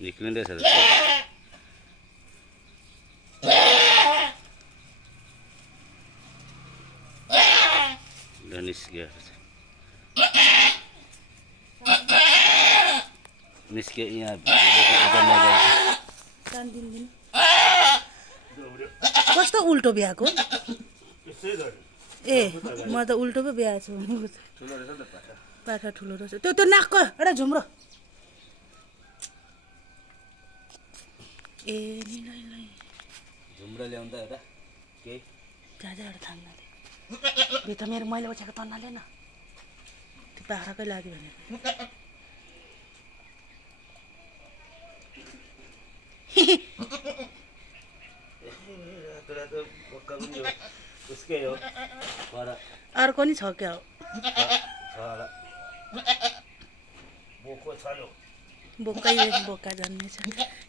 निक्लिँदैछ निस्के यहाँ कस्तो उल्टो बिहाको ए म त उल्टो पो बिहा छु पाखा ठुलो रहेछ त्यो नाकको एउटा झुम्रो ए झुम्रो ल्याउँदा एउटा के जाजा एउटा थाम्नाले भित्र मेरो मैले ओछ्याएको तन्नाले न त्यो बाख्राकै लाग्यो भने अर्को नि छ क्या बोक्कै बोक्का जन्मेछ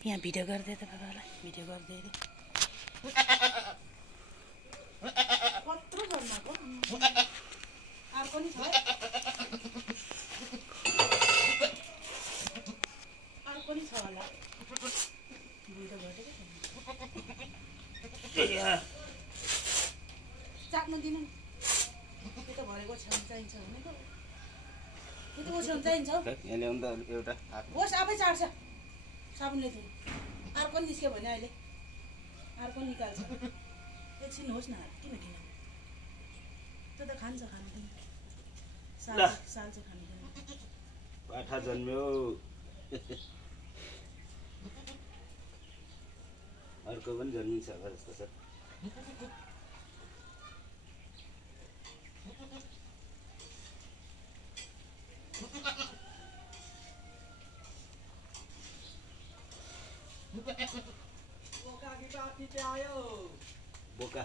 यहाँ भिडियो गरिदिए त बाबालाई भिडियो गरिदिए कत्रो जन्माको अर्को नि छ अर्को नि छ होला भिडियो गरिदिएको चाप्नु दिनु त्यो त भरेको छेउमा चाहिन्छ भनेको त्यो त ओछ्याउनु चाहिन्छ होस् आफै चाट्छ साबुनले थियो अर्को निस्क्यो भने अहिले अर्को निकाल्छ एकछिन होस् न किन त्यो त खान्छ खानु साल चाहिँ खानु पाठा जन्म्यो अर्को पनि जन्मिन्छ जस्तो छ बोका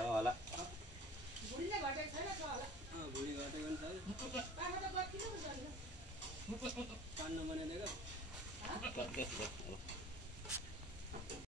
होला कान्नु बनाइदिएको